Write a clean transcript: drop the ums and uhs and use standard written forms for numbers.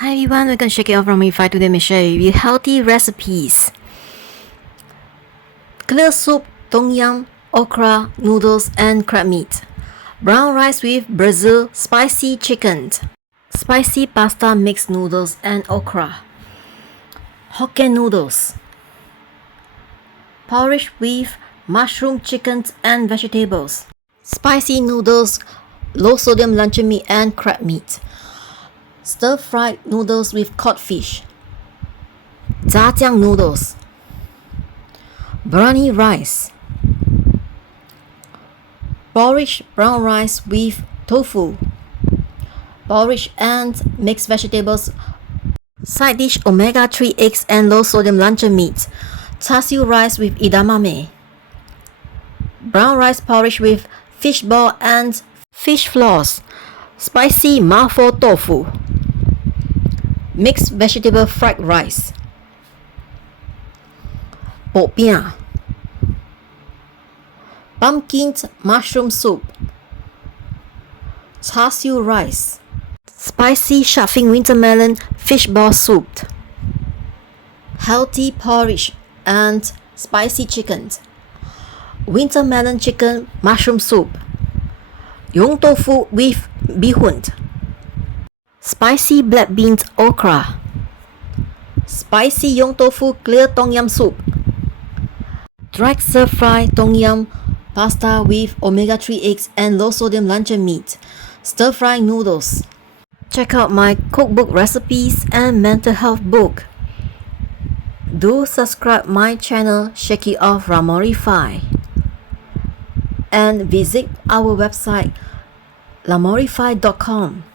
Hi everyone, we're going to shake it off from Lamourify. Today I'm share with you healthy recipes. Clear soup, tom yum, okra, noodles and crab meat. Brown rice with Brazil spicy chicken. Spicy pasta mixed noodles and okra. Hokkien noodles. Porridge with mushroom, chicken and vegetables. Spicy noodles, low sodium luncheon meat and crab meat. Stir-fried noodles with codfish. 炸酱 noodles. Brownie rice. Porridge brown rice with tofu. Porridge and mixed vegetables. Side dish omega-3 eggs and low-sodium luncheon meat. Char siu rice with edamame. Brown rice porridge with fish ball and fish floss. Spicy mafo tofu. Mixed vegetable fried rice. Popiah. Pumpkin mushroom soup. Char siu rice. Spicy shark fin winter melon fish ball soup. Healthy porridge and spicy chicken. Winter melon chicken mushroom soup. Yong tofu with bihun. Spicy black beans okra. Spicy yong tofu clear tom yum soup. Dried stir-fry tom yum pasta with omega-3 eggs and low-sodium luncheon meat. Stir-fry noodles. Check out my cookbook recipes and mental health book. Do subscribe my channel Shake It Off Lamourify. And visit our website lamourify.com.